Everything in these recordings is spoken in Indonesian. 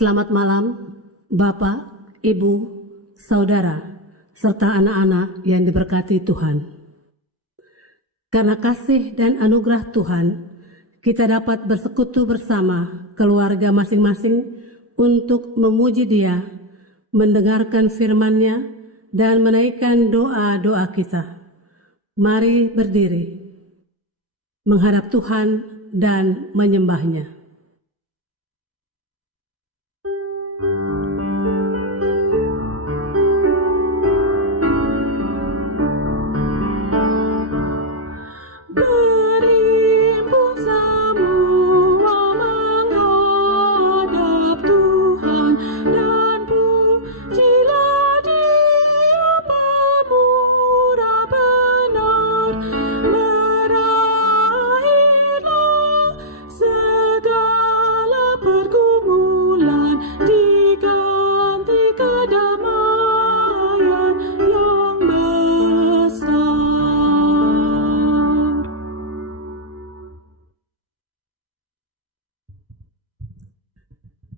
Selamat malam, Bapak, Ibu, Saudara, serta anak-anak yang diberkati Tuhan. Karena kasih dan anugerah Tuhan, kita dapat bersekutu bersama keluarga masing-masing untuk memuji Dia, mendengarkan firman-Nya, dan menaikkan doa-doa kita. Mari berdiri, menghadap Tuhan dan menyembah-Nya.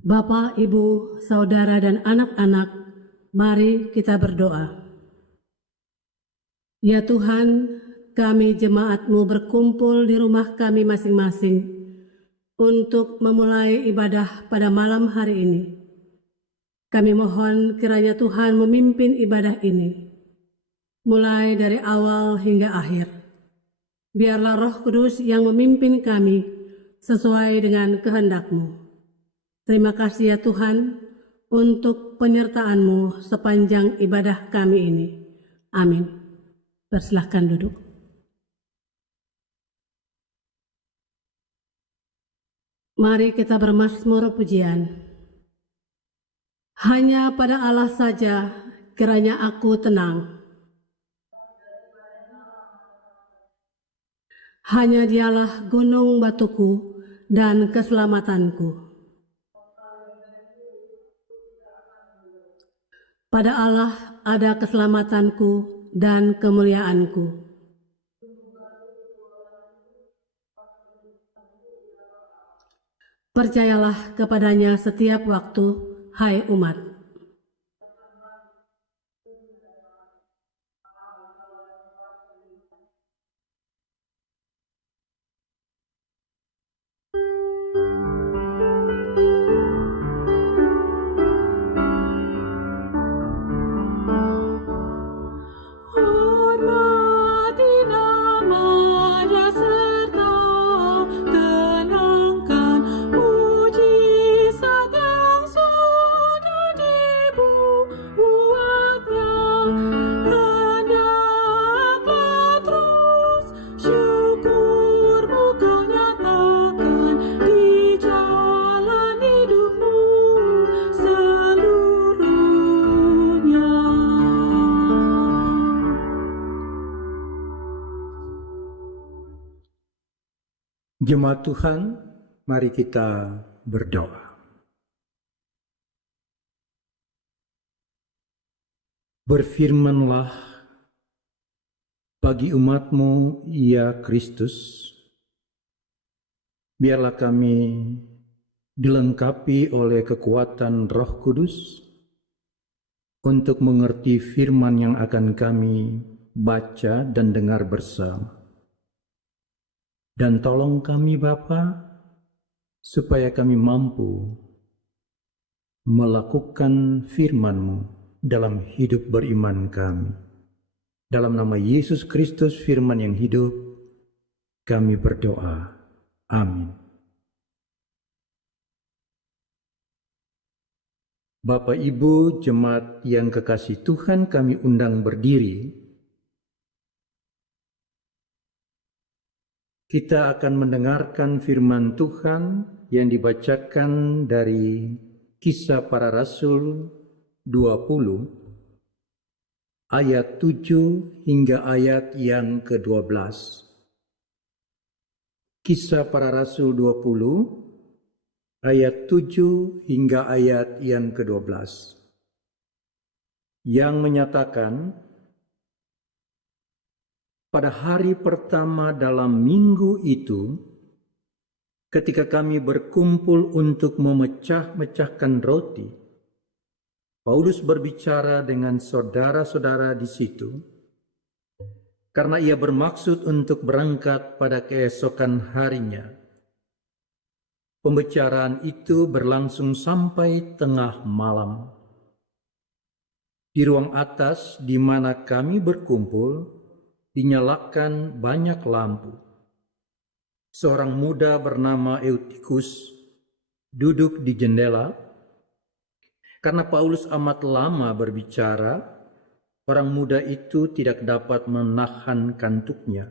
Bapak, Ibu, Saudara, dan anak-anak, mari kita berdoa. Ya Tuhan, kami jemaat-Mu berkumpul di rumah kami masing-masing untuk memulai ibadah pada malam hari ini. Kami mohon kiranya Tuhan memimpin ibadah ini, mulai dari awal hingga akhir. Biarlah Roh Kudus yang memimpin kami sesuai dengan kehendak-Mu. Terima kasih ya Tuhan untuk penyertaan-Mu sepanjang ibadah kami ini. Amin. Persilahkan duduk. Mari kita bermazmur pujian. Hanya pada Allah saja kiranya aku tenang. Hanya Dialah gunung batuku dan keselamatanku. Pada Allah ada keselamatanku dan kemuliaanku. Percayalah kepadanya setiap waktu, hai umat. Jemaat Tuhan, mari kita berdoa. Berfirmanlah bagi umat-Mu, ya Kristus, biarlah kami dilengkapi oleh kekuatan Roh Kudus untuk mengerti firman yang akan kami baca dan dengar bersama. Dan tolong kami Bapa, supaya kami mampu melakukan firman-Mu dalam hidup beriman kami. Dalam nama Yesus Kristus, firman yang hidup, kami berdoa. Amin. Bapak Ibu jemaat yang kekasih Tuhan, kami undang berdiri. Kita akan mendengarkan firman Tuhan yang dibacakan dari Kisah Para Rasul 20 ayat 7 hingga ayat yang ke-12. Kisah Para Rasul 20 ayat 7 hingga ayat yang ke-12. Yang menyatakan, pada hari pertama dalam minggu itu, ketika kami berkumpul untuk memecah-mecahkan roti, Paulus berbicara dengan saudara-saudara di situ karena ia bermaksud untuk berangkat pada keesokan harinya. Pembicaraan itu berlangsung sampai tengah malam. Di ruang atas di mana kami berkumpul, dinyalakan banyak lampu. Seorang muda bernama Eutikus duduk di jendela. Karena Paulus amat lama berbicara, orang muda itu tidak dapat menahan kantuknya.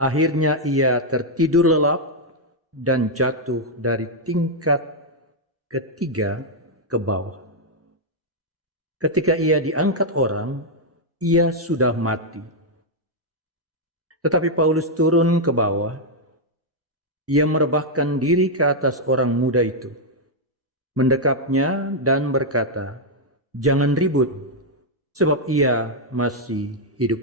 Akhirnya ia tertidur lelap dan jatuh dari tingkat ketiga ke bawah. Ketika ia diangkat orang, ia sudah mati. Tetapi Paulus turun ke bawah. Ia merebahkan diri ke atas orang muda itu, mendekapnya dan berkata, "Jangan ribut, sebab ia masih hidup."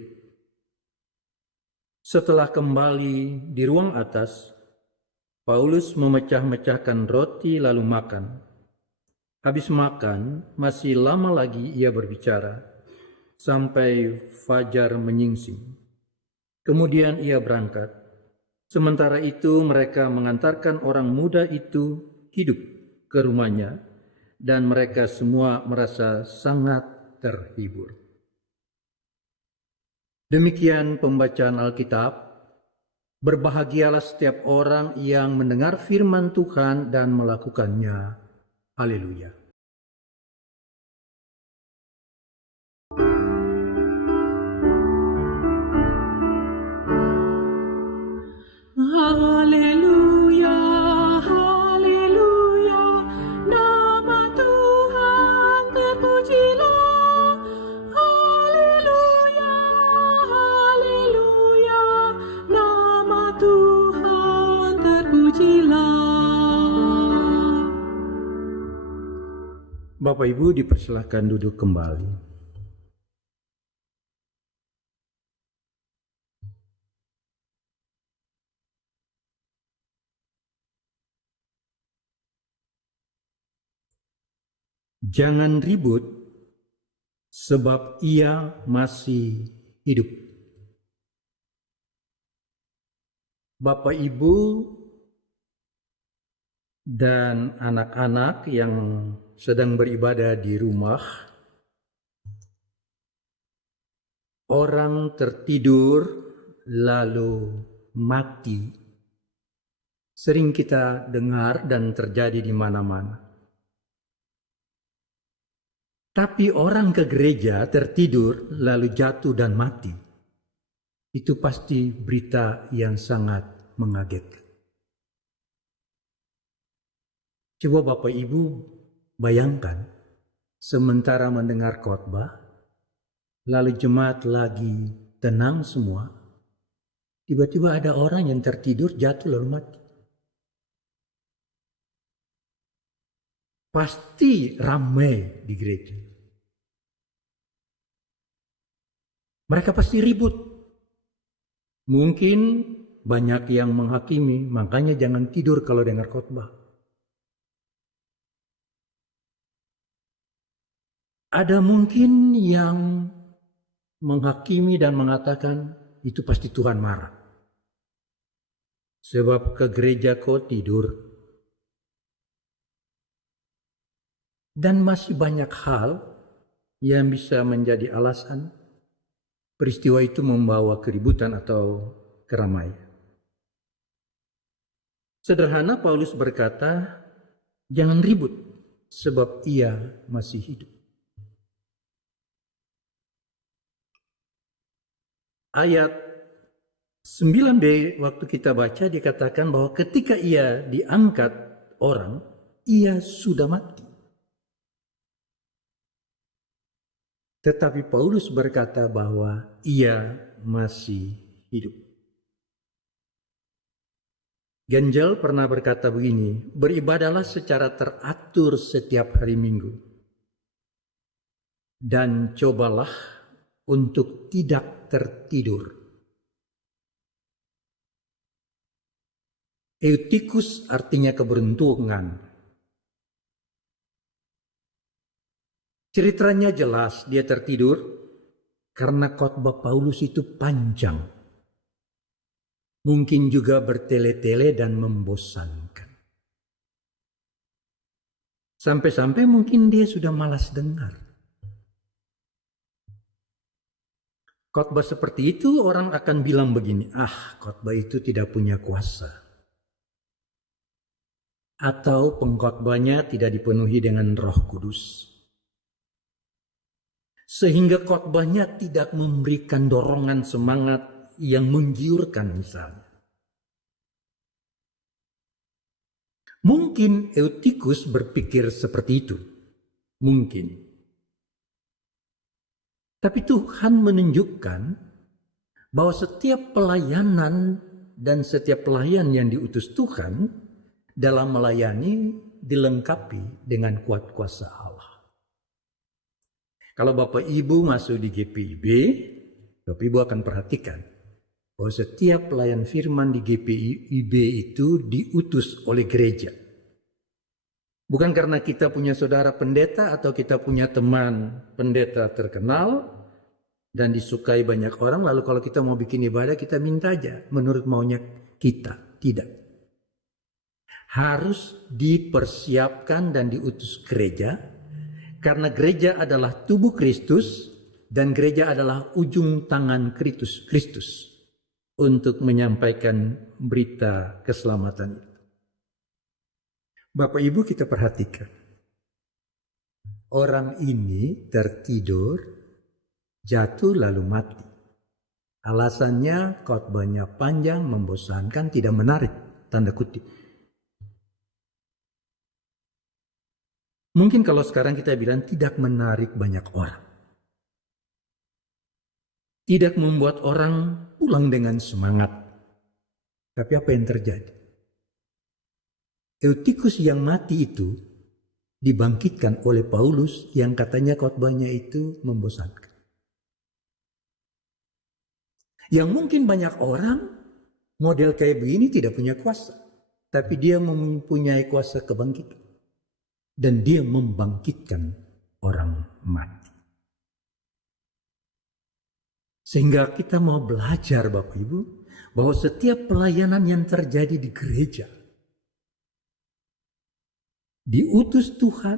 Setelah kembali di ruang atas, Paulus memecah-mecahkan roti lalu makan. Habis makan, masih lama lagi ia berbicara, sampai fajar menyingsing. Kemudian ia berangkat. Sementara itu mereka mengantarkan orang muda itu hidup ke rumahnya, dan mereka semua merasa sangat terhibur. Demikian pembacaan Alkitab. Berbahagialah setiap orang yang mendengar firman Tuhan dan melakukannya. Haleluya. Haleluya, haleluya, nama Tuhan terpujilah. Haleluya, haleluya, nama Tuhan terpujilah. Bapak Ibu dipersilahkan duduk kembali. Jangan ribut, sebab ia masih hidup. Bapak, Ibu, dan anak-anak yang sedang beribadah di rumah, orang tertidur lalu mati. Sering kita dengar dan terjadi di mana-mana. Tapi orang ke gereja tertidur lalu jatuh dan mati. Itu pasti berita yang sangat mengagetkan. Coba Bapak Ibu bayangkan, sementara mendengar khotbah, lalu jemaat lagi tenang semua, tiba-tiba ada orang yang tertidur jatuh lalu mati. Pasti ramai di gereja. Mereka pasti ribut. Mungkin banyak yang menghakimi, makanya jangan tidur kalau dengar khotbah. Ada mungkin yang menghakimi dan mengatakan itu pasti Tuhan marah. Sebab ke gereja kau tidur. Dan masih banyak hal yang bisa menjadi alasan peristiwa itu membawa keributan atau keramaian. Sederhana Paulus berkata, jangan ribut sebab ia masih hidup. Ayat 9b waktu kita baca dikatakan bahwa ketika ia diangkat orang, ia sudah mati. Tetapi Paulus berkata bahwa ia masih hidup. Genjel pernah berkata begini, beribadahlah secara teratur setiap hari Minggu. Dan cobalah untuk tidak tertidur. Eutikus artinya keberuntungan. Ceritanya jelas, dia tertidur karena khotbah Paulus itu panjang. Mungkin juga bertele-tele dan membosankan. Sampai-sampai mungkin dia sudah malas dengar. Khotbah seperti itu orang akan bilang begini, khotbah itu tidak punya kuasa. Atau pengkhotbahnya tidak dipenuhi dengan Roh Kudus. Sehingga khotbahnya tidak memberikan dorongan semangat yang menggiurkan misalnya. Mungkin Eutikus berpikir seperti itu. Mungkin. Tapi Tuhan menunjukkan bahwa setiap pelayanan dan setiap pelayan yang diutus Tuhan dalam melayani dilengkapi dengan kuat kuasa Allah. Kalau Bapak Ibu masuk di GPIB, Bapak Ibu akan perhatikan bahwa setiap pelayan firman di GPIB itu diutus oleh gereja. Bukan karena kita punya saudara pendeta atau kita punya teman pendeta terkenal dan disukai banyak orang, lalu kalau kita mau bikin ibadah kita minta aja menurut maunya kita. Tidak. Harus dipersiapkan dan diutus gereja. Karena gereja adalah tubuh Kristus dan gereja adalah ujung tangan Kristus untuk menyampaikan berita keselamatan itu. Bapak Ibu kita perhatikan. Orang ini tertidur, jatuh lalu mati. Alasannya khotbahnya panjang, membosankan, tidak menarik, tanda kutip. Mungkin kalau sekarang kita bilang tidak menarik banyak orang. Tidak membuat orang pulang dengan semangat. Tapi apa yang terjadi? Eutikus yang mati itu dibangkitkan oleh Paulus yang katanya khotbahnya itu membosankan. Yang mungkin banyak orang model kayak begini tidak punya kuasa. Tapi dia mempunyai kuasa kebangkitan. Dan dia membangkitkan orang mati. Sehingga kita mau belajar Bapak Ibu, bahwa setiap pelayanan yang terjadi di gereja, diutus Tuhan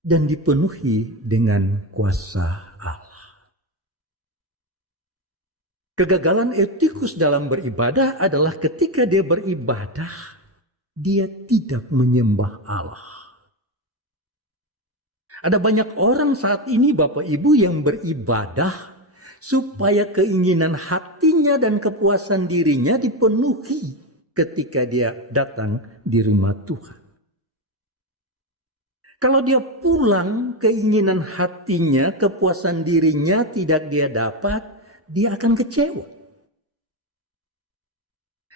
dan dipenuhi dengan kuasa Allah. Kegagalan Eutikus dalam beribadah adalah ketika dia beribadah, dia tidak menyembah Allah. Ada banyak orang saat ini Bapak Ibu yang beribadah supaya keinginan hatinya dan kepuasan dirinya dipenuhi ketika dia datang di rumah Tuhan. Kalau dia pulang, keinginan hatinya, kepuasan dirinya tidak dia dapat, dia akan kecewa.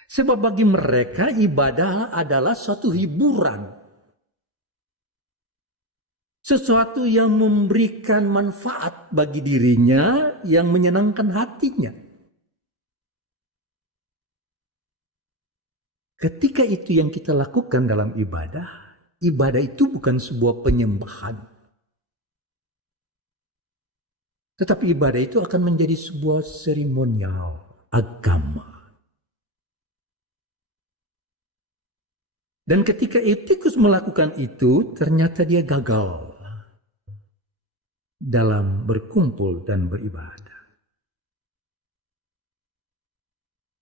Sebab bagi mereka ibadah adalah suatu hiburan. Sesuatu yang memberikan manfaat bagi dirinya, yang menyenangkan hatinya. Ketika itu yang kita lakukan dalam ibadah, ibadah itu bukan sebuah penyembahan. Tetapi ibadah itu akan menjadi sebuah seremonial agama. Dan ketika Eutikus melakukan itu, ternyata dia gagal dalam berkumpul dan beribadah.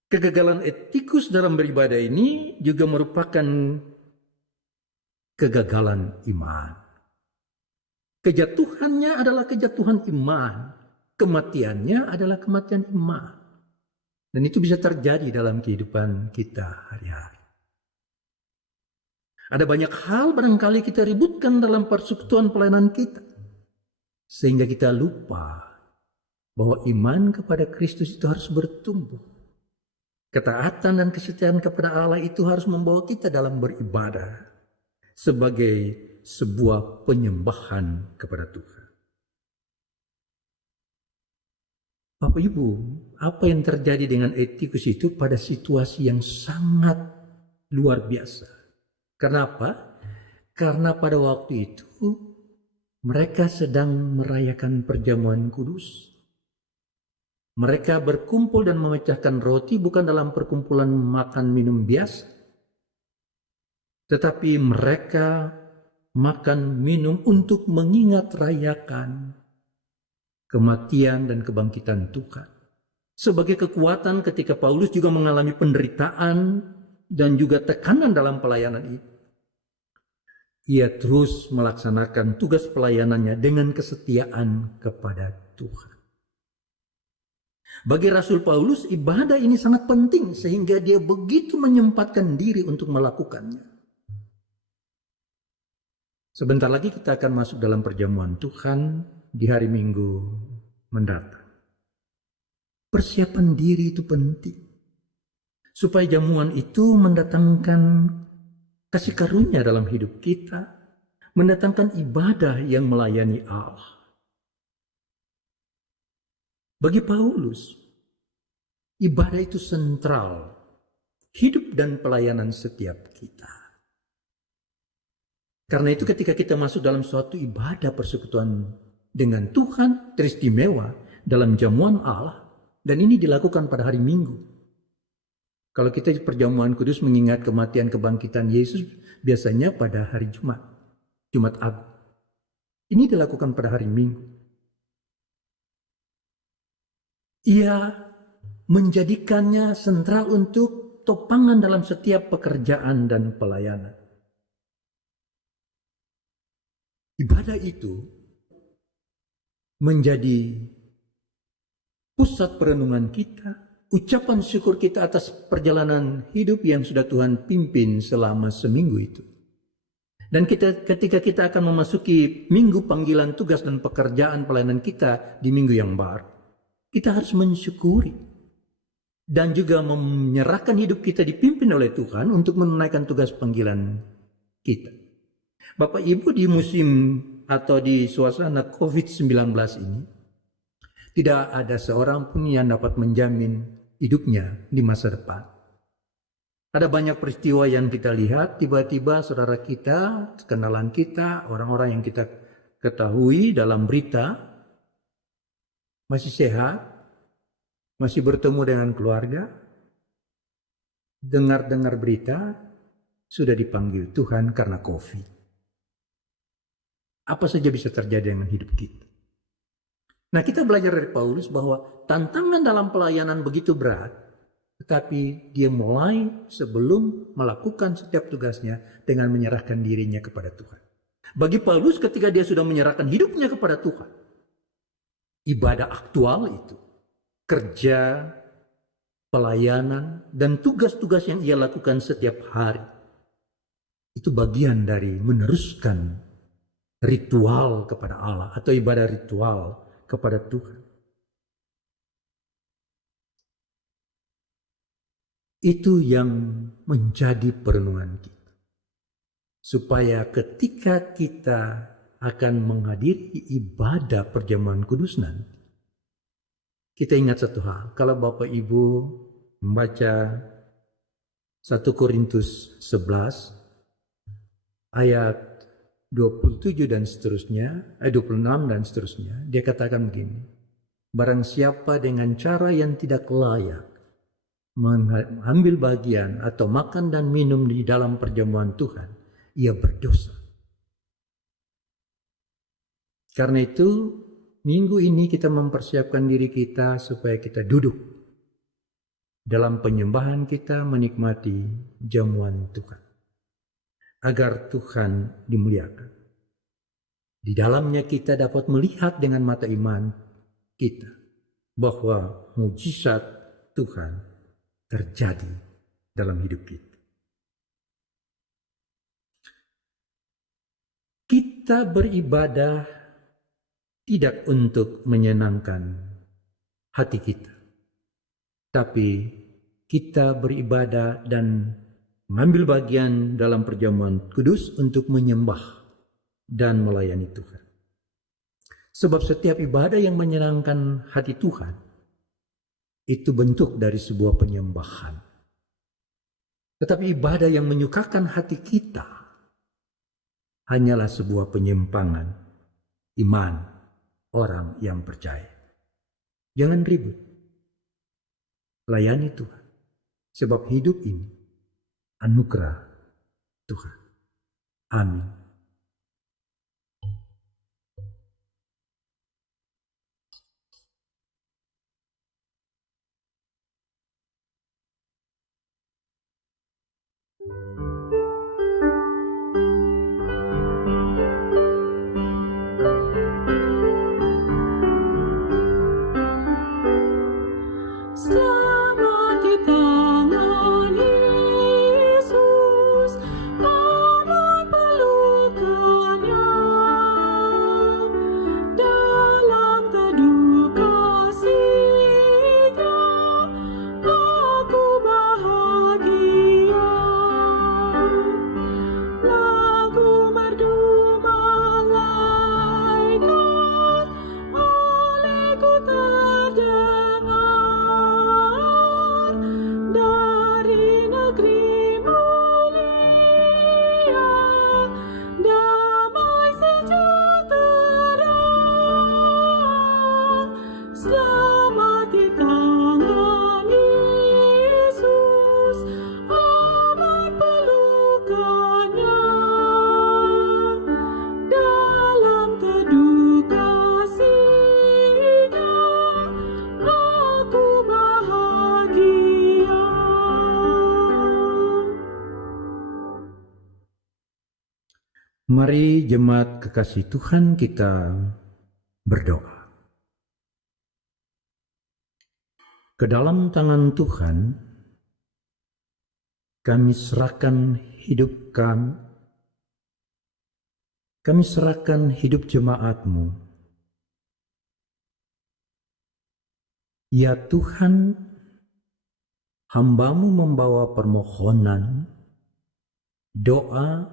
Kegagalan Eutikus dalam beribadah ini juga merupakan kegagalan iman. Kejatuhannya adalah kejatuhan iman. Kematiannya adalah kematian iman. Dan itu bisa terjadi dalam kehidupan kita hari-hari. Ada banyak hal barangkali kita ributkan dalam persekutuan pelayanan kita. Sehingga kita lupa bahwa iman kepada Kristus itu harus bertumbuh. Ketaatan dan kesetiaan kepada Allah itu harus membawa kita dalam beribadah sebagai sebuah penyembahan kepada Tuhan. Bapak Ibu, apa yang terjadi dengan Eutikus itu pada situasi yang sangat luar biasa. Kenapa? Karena pada waktu itu mereka sedang merayakan perjamuan kudus. Mereka berkumpul dan memecahkan roti bukan dalam perkumpulan makan minum biasa, tetapi mereka makan minum untuk mengingat rayakan kematian dan kebangkitan Tuhan. Sebagai kekuatan ketika Paulus juga mengalami penderitaan dan juga tekanan dalam pelayanan itu, ia terus melaksanakan tugas pelayanannya dengan kesetiaan kepada Tuhan. Bagi Rasul Paulus, ibadah ini sangat penting sehingga dia begitu menyempatkan diri untuk melakukannya. Sebentar lagi kita akan masuk dalam perjamuan Tuhan di hari Minggu mendatang. Persiapan diri itu penting. Supaya jamuan itu mendatangkan kasih karunia dalam hidup kita, mendatangkan ibadah yang melayani Allah. Bagi Paulus, ibadah itu sentral hidup dan pelayanan setiap kita. Karena itu ketika kita masuk dalam suatu ibadah persekutuan dengan Tuhan teristimewa dalam jamuan Allah, dan ini dilakukan pada hari Minggu. Kalau kita perjamuan kudus mengingat kematian kebangkitan Yesus biasanya pada hari Jumat, Jumat Agung. Ini dilakukan pada hari Minggu. Ia menjadikannya sentral untuk topangan dalam setiap pekerjaan dan pelayanan. Ibadah itu menjadi pusat perenungan kita, ucapan syukur kita atas perjalanan hidup yang sudah Tuhan pimpin selama seminggu itu. Dan ketika kita akan memasuki minggu panggilan tugas dan pekerjaan pelayanan kita di minggu yang baru, kita harus mensyukuri dan juga menyerahkan hidup kita dipimpin oleh Tuhan untuk menunaikan tugas panggilan kita. Bapak Ibu, di musim atau di suasana COVID-19 ini, tidak ada seorang pun yang dapat menjamin hidupnya di masa depan. Ada banyak peristiwa yang kita lihat, tiba-tiba saudara kita, kenalan kita, orang-orang yang kita ketahui dalam berita, masih sehat, masih bertemu dengan keluarga, dengar-dengar berita, sudah dipanggil Tuhan karena COVID. Apa saja bisa terjadi dengan hidup kita. Nah, kita belajar dari Paulus bahwa tantangan dalam pelayanan begitu berat, tetapi dia mulai sebelum melakukan setiap tugasnya dengan menyerahkan dirinya kepada Tuhan. Bagi Paulus ketika dia sudah menyerahkan hidupnya kepada Tuhan, ibadah aktual itu, kerja, pelayanan, dan tugas-tugas yang ia lakukan setiap hari, itu bagian dari meneruskan ritual kepada Allah atau ibadah ritual kepada Tuhan. Itu yang menjadi perenungan kita. Supaya ketika kita akan menghadiri ibadah perjamuan kudus nanti, kita ingat satu hal. Kalau Bapak Ibu membaca 1 Korintus 11 ayat 27 dan seterusnya, 26 dan seterusnya, dia katakan begini, barang siapa dengan cara yang tidak layak mengambil bagian atau makan dan minum di dalam perjamuan Tuhan, ia berdosa. Karena itu, minggu ini kita mempersiapkan diri kita supaya kita duduk dalam penyembahan kita menikmati jamuan Tuhan. Agar Tuhan dimuliakan. Di dalamnya kita dapat melihat dengan mata iman kita bahwa mujizat Tuhan terjadi dalam hidup kita. Kita beribadah tidak untuk menyenangkan hati kita, tapi kita beribadah dan mengambil bagian dalam perjamuan kudus untuk menyembah dan melayani Tuhan. Sebab setiap ibadah yang menyenangkan hati Tuhan itu bentuk dari sebuah penyembahan. Tetapi ibadah yang menyukakan hati kita hanyalah sebuah penyimpangan iman orang yang percaya. Jangan ribut. Layani Tuhan. Sebab hidup ini anugerah Tuhan. Amin. Selamat di tangan Yesus, aman pelukannya. Dalam teduh kasih-Nya, aku bahagia. Lagu merdu malaikat olehku terdengar dari negeri mulia, damai sejahtera. Selamat di tangan Yesus, aman pelukannya. Dalam teduh kasih-Nya, aku bahagia. Mari jemaat kekasih Tuhan kita berdoa. Ke dalam tangan Tuhan kami serahkan hidup kami. Kami serahkan hidup jemaat-Mu. Ya Tuhan, hamba-Mu membawa permohonan, doa,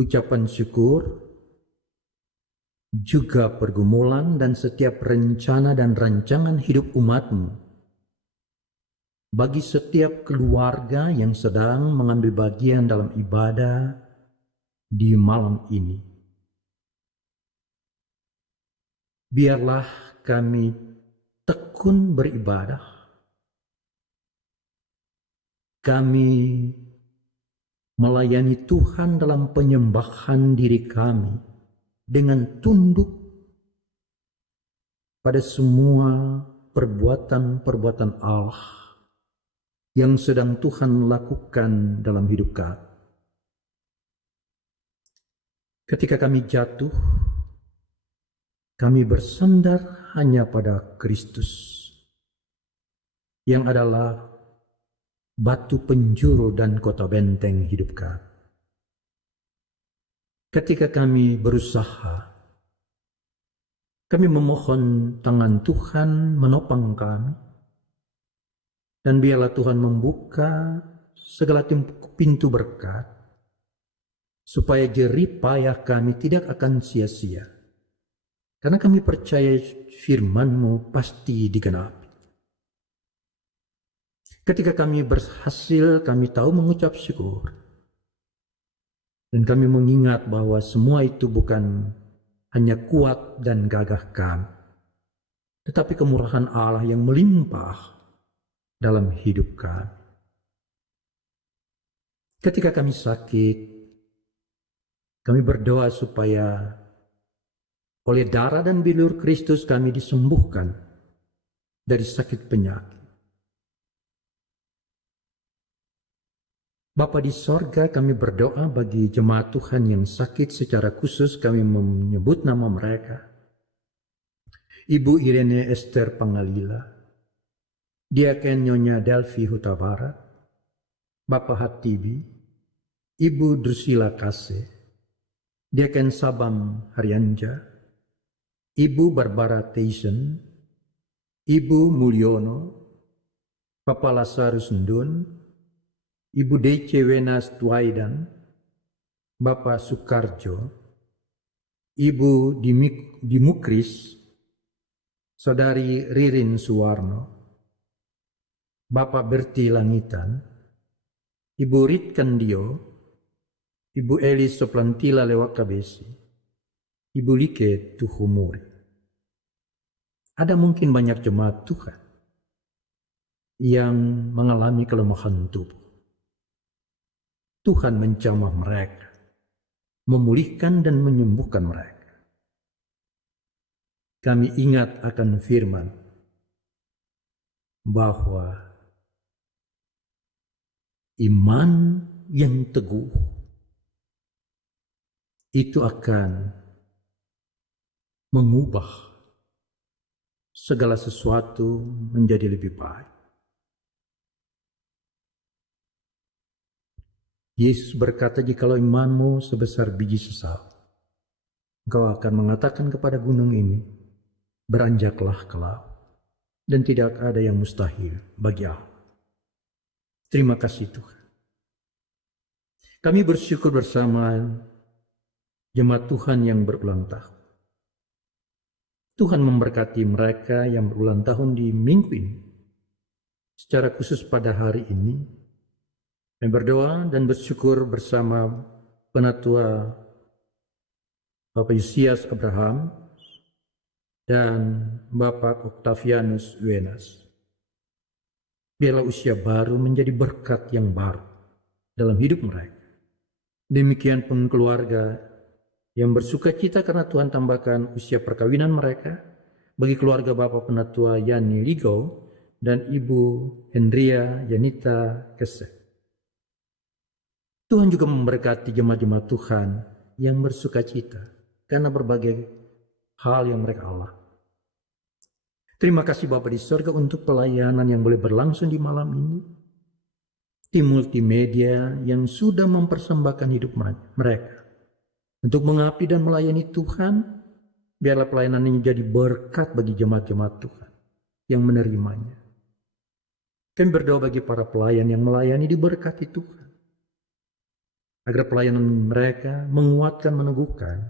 ucapan syukur, juga pergumulan dan setiap rencana dan rancangan hidup umat-Mu. Bagi setiap keluarga yang sedang mengambil bagian dalam ibadah di malam ini. Biarlah kami tekun beribadah. Kami melayani Tuhan dalam penyembahan diri kami dengan tunduk pada semua perbuatan-perbuatan Allah yang sedang Tuhan lakukan dalam hidup kami. Ketika kami jatuh, kami bersandar hanya pada Kristus yang adalah batu penjuru dan kota benteng hidup kami. Ketika kami berusaha, kami memohon tangan Tuhan menopang kami, dan biarlah Tuhan membuka segala pintu berkat, supaya jerih payah kami tidak akan sia-sia. Karena kami percaya firman-Mu pasti digenapi. Ketika kami berhasil, kami tahu mengucap syukur. Dan kami mengingat bahwa semua itu bukan hanya kuat dan gagah kami, tetapi kemurahan Allah yang melimpah dalam hidup kami. Ketika kami sakit, kami berdoa supaya oleh darah dan bilur Kristus kami disembuhkan dari sakit penyakit. Bapa di sorga, kami berdoa bagi jemaat Tuhan yang sakit, secara khusus kami menyebut nama mereka. Ibu Irene Esther Pangalila, Diaken Nyonya Delvi Huta Barat, Bapak Hatibi, Ibu Drusila Kase, Diaken Sabam Haryanja, Ibu Barbara Tyson, Ibu Mulyono, Bapak Lazarus Ndun, Ibu Dece Wenas Tuaidan, Bapak Sukarjo, Ibu Dimukris, Saudari Ririn Suwarno, Bapak Berti Langitan, Ibu Rit Kandio, Ibu Elis Soplantila lewat Kabesi, Ibu Like Tuhumuri. Ada mungkin banyak jemaat Tuhan yang mengalami kelemahan tubuh. Tuhan menjamah mereka, memulihkan dan menyembuhkan mereka. Kami ingat akan firman bahwa iman yang teguh itu akan mengubah segala sesuatu menjadi lebih baik. Yesus berkata, jikalau imanmu sebesar biji sesal, engkau akan mengatakan kepada gunung ini, beranjaklah ke laut, dan tidak ada yang mustahil bagi Allah. Terima kasih Tuhan. Kami bersyukur bersama jemaat Tuhan yang berulang tahun. Tuhan memberkati mereka yang berulang tahun di minggu ini. Secara khusus pada hari ini, kami berdoa dan bersyukur bersama Penatua Bapak Yusias Abraham dan Bapak Octavianus Wenas. Biarlah usia baru menjadi berkat yang baru dalam hidup mereka. Demikian pun keluarga yang bersuka cita karena Tuhan tambahkan usia perkawinan mereka, bagi keluarga Bapak Penatua Yani Ligo dan Ibu Hendria Yanita Keseh. Tuhan juga memberkati jemaat-jemaat Tuhan yang bersuka cita karena berbagai hal yang mereka alami. Terima kasih Bapa di sorga untuk pelayanan yang boleh berlangsung di malam ini. Tim multimedia yang sudah mempersembahkan hidup mereka untuk mengabdi dan melayani Tuhan. Biarlah pelayanan ini jadi berkat bagi jemaat-jemaat Tuhan yang menerimanya. Kami berdoa bagi para pelayan yang melayani diberkati Tuhan, agar pelayanan mereka menguatkan, meneguhkan,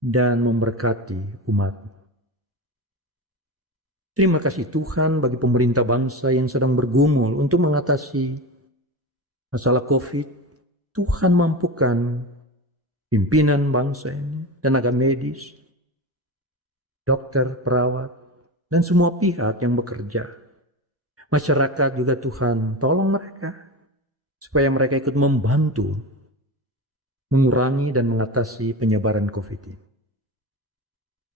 dan memberkati umat. Terima kasih Tuhan bagi pemerintah bangsa yang sedang bergumul untuk mengatasi masalah COVID. Tuhan mampukan pimpinan bangsa ini, tenaga medis, dokter, perawat, dan semua pihak yang bekerja. Masyarakat juga Tuhan tolong mereka, supaya mereka ikut membantu mengurangi dan mengatasi penyebaran COVID ini.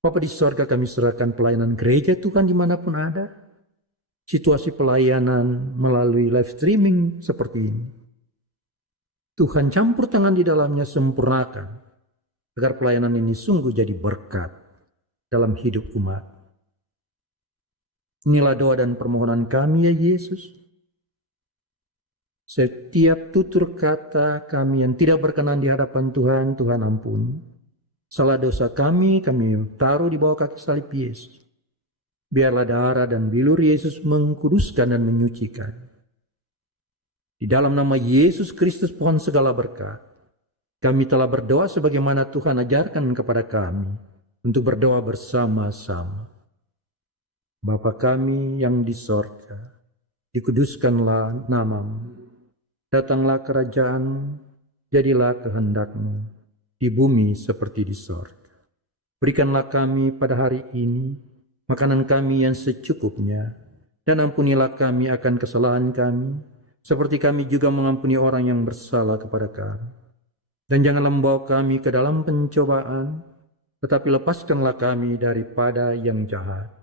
Bapa di sorga, kami serahkan pelayanan gereja Tuhan dimanapun ada. Situasi pelayanan melalui live streaming seperti ini, Tuhan campur tangan di dalamnya, sempurnakan, agar pelayanan ini sungguh jadi berkat dalam hidup umat. Inilah doa dan permohonan kami ya Yesus. Setiap tutur kata kami yang tidak berkenan di hadapan Tuhan, Tuhan ampuni. Salah dosa kami taruh di bawah kaki salib Yesus. Biarlah darah dan bilur Yesus mengkuduskan dan menyucikan. Di dalam nama Yesus Kristus pohon segala berkat, kami telah berdoa sebagaimana Tuhan ajarkan kepada kami untuk berdoa bersama-sama. Bapa kami yang di sorga, dikuduskanlah namamu. Datanglah kerajaan, jadilah kehendak-Mu di bumi seperti di sorga. Berikanlah kami pada hari ini makanan kami yang secukupnya, dan ampunilah kami akan kesalahan kami, seperti kami juga mengampuni orang yang bersalah kepada kami. Dan janganlah membawa kami ke dalam pencobaan, tetapi lepaskanlah kami daripada yang jahat.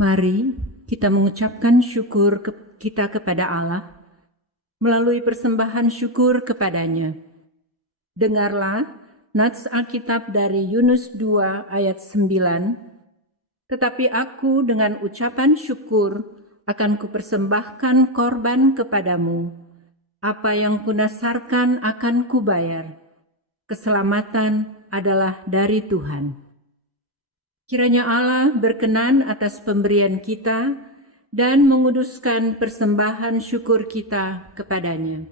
Mari kita mengucapkan syukur kita kepada Allah melalui persembahan syukur kepadanya. Dengarlah nats Alkitab dari Yunus 2 ayat 9. Tetapi aku dengan ucapan syukur akan kupersembahkan korban kepadamu. Apa yang kunasarkan akan kubayar. Keselamatan adalah dari Tuhan. Kiranya Allah berkenan atas pemberian kita dan menguduskan persembahan syukur kita kepadanya.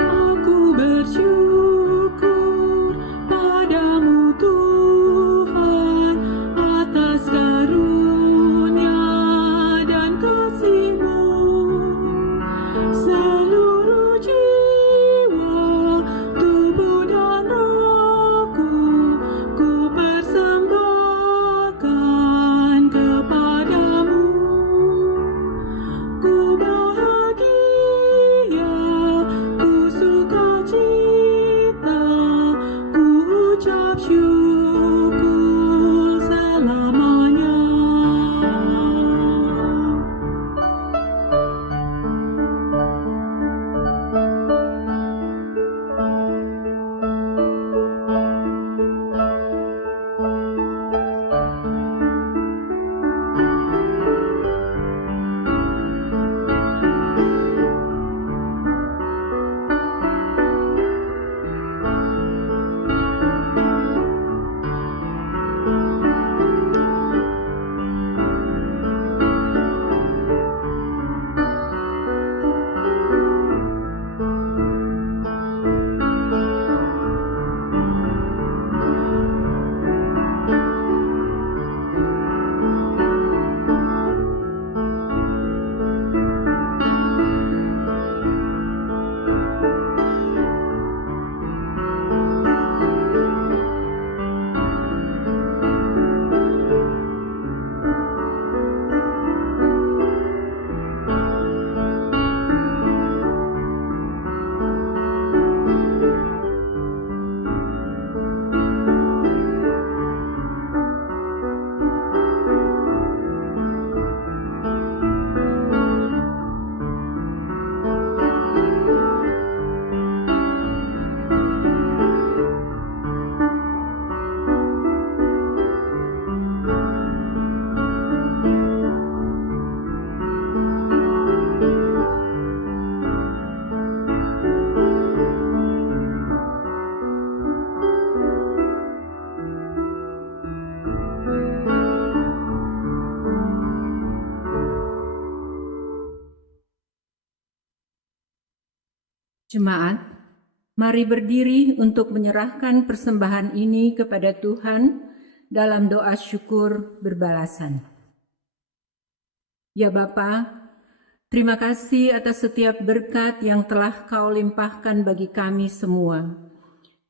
Aku bersyukur padamu Tuhan atas karunia dan kasih-Mu. Seluruh jiwa, tubuh dan rohku ku persembahkan kepadamu. Ku bahagia, ku sukacita, ku ucap syukur selamanya. Jemaat, mari berdiri untuk menyerahkan persembahan ini kepada Tuhan dalam doa syukur berbalasan. Ya Bapa, terima kasih atas setiap berkat yang telah Kau limpahkan bagi kami semua.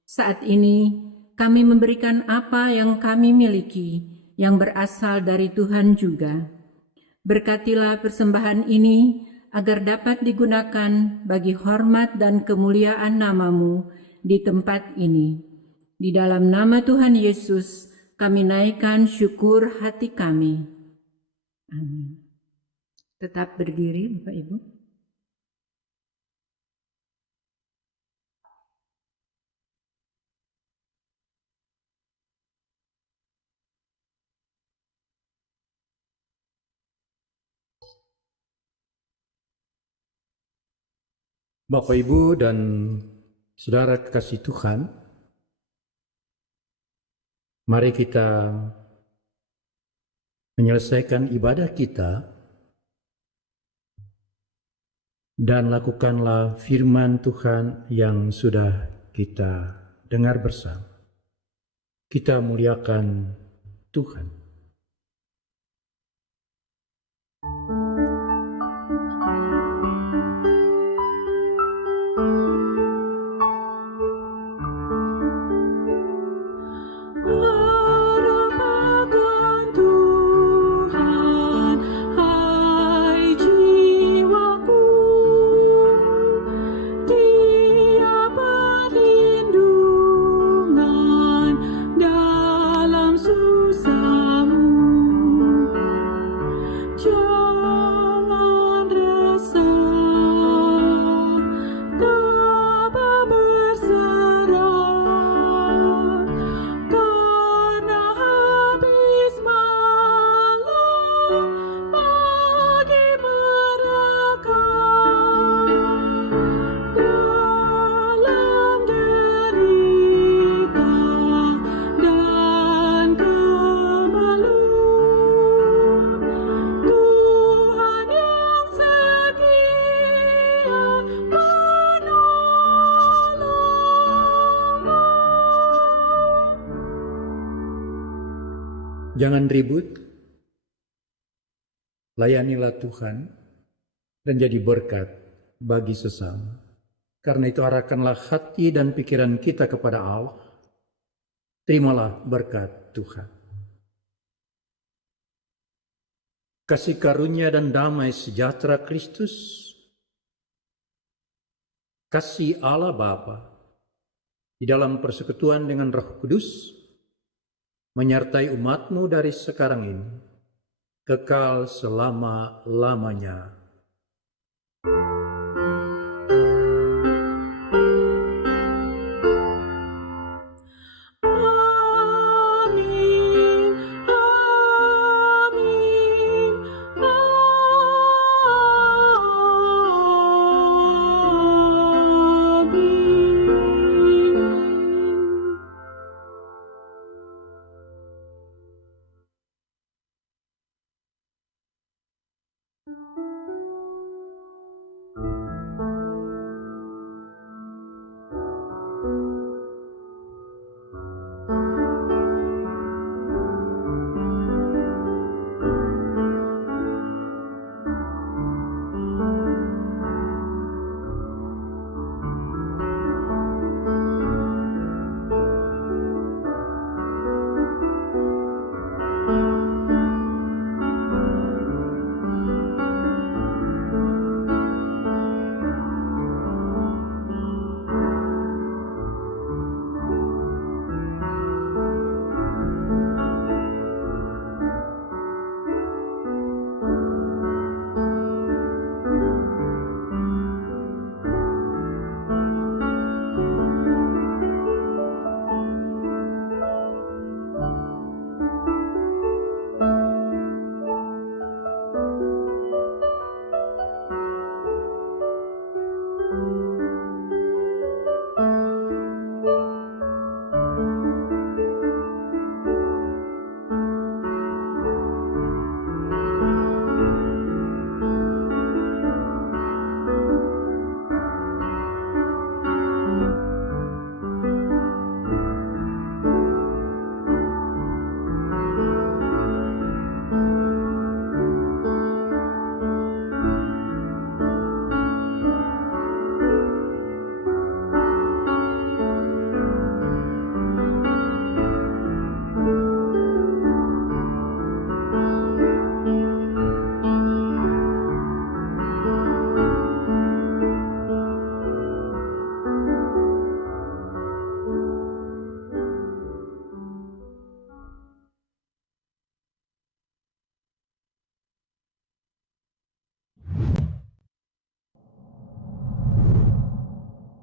Saat ini kami memberikan apa yang kami miliki, yang berasal dari Tuhan juga. Berkatilah persembahan ini agar dapat digunakan bagi hormat dan kemuliaan nama-Mu di tempat ini. Di dalam nama Tuhan Yesus, kami naikkan syukur hati kami. Amin. Tetap berdiri, Bapak Ibu. Bapak, Ibu, dan saudara kekasih Tuhan, mari kita menyelesaikan ibadah kita dan lakukanlah firman Tuhan yang sudah kita dengar bersama. Kita muliakan Tuhan. Harap akan Tuhan, Jangan ribut, layanilah Tuhan, dan jadi berkat bagi sesama. Karena itu arahkanlah hati dan pikiran kita kepada Allah. Terimalah berkat Tuhan. Kasih karunia dan damai sejahtera Kristus, kasih Allah Bapa di dalam persekutuan dengan Roh Kudus, menyertai umat-Mu dari sekarang ini, kekal selama-lamanya. Amin, amin, amin.